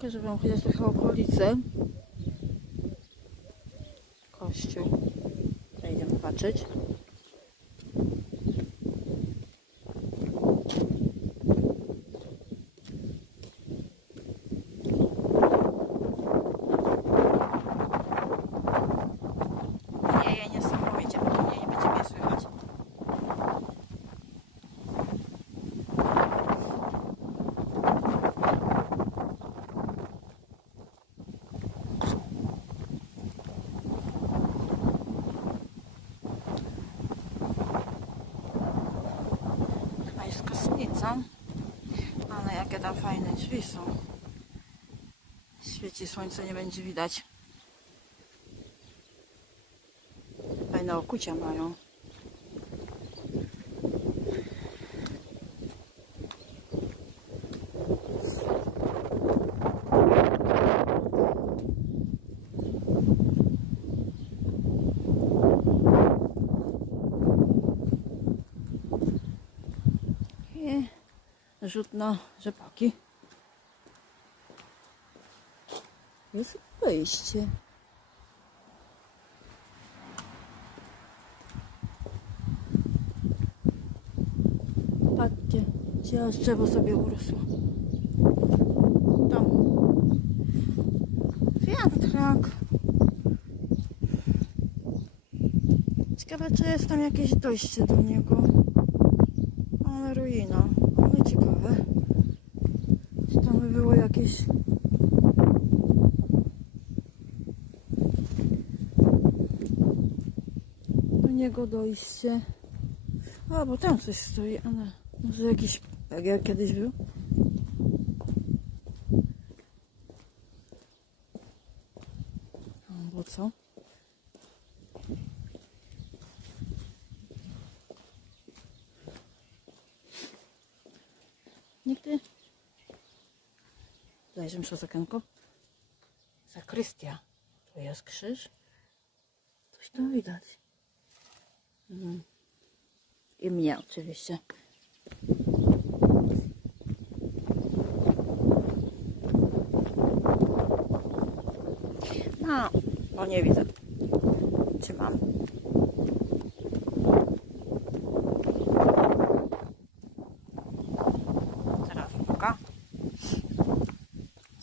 Pokażę wam chociaż trochę okolice. Kościół. Wejdziemy patrzeć. Wieje niesamowicie, bo mnie nie będzie mnie słychać. Chyba jest ale jakie tam fajne drzwi są. Świeci słońce, nie będzie widać. Fajne okucia mają. I rzut na rzepaki. Jest wejście. Patrzcie, gdzie aż drzewo sobie urosło. Tam. Wiatrak. Ciekawe, czy jest tam jakieś dojście do niego. Ale ruina. Ale ciekawe. Czy tam by było jakieś... Do niego dojście. A, bo tam coś stoi, ale może jakiś tak jak kiedyś był? Albo co? Nigdy. Zajrzymy przez okienko. Zakrystia. Tu jest krzyż. Coś tu widać. Mhm. I mnie oczywiście. No, no nie widzę. Czy mam?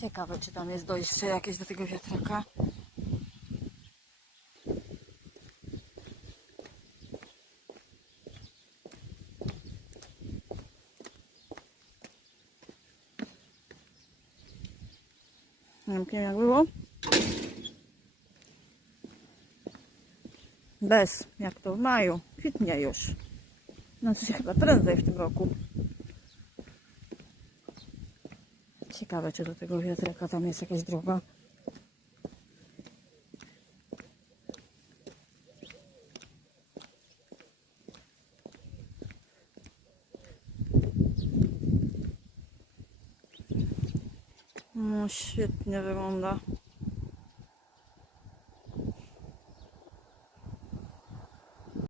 Ciekawe, czy tam jest dojście jakieś do tego wiatraka. Nie wiem jak było. Bez, jak to w maju. Kwitnie już. Znaczy się chyba prędzej w tym roku. Ciekawe, czy do tego wiatraka tam jest jakaś droga. No, świetnie wygląda.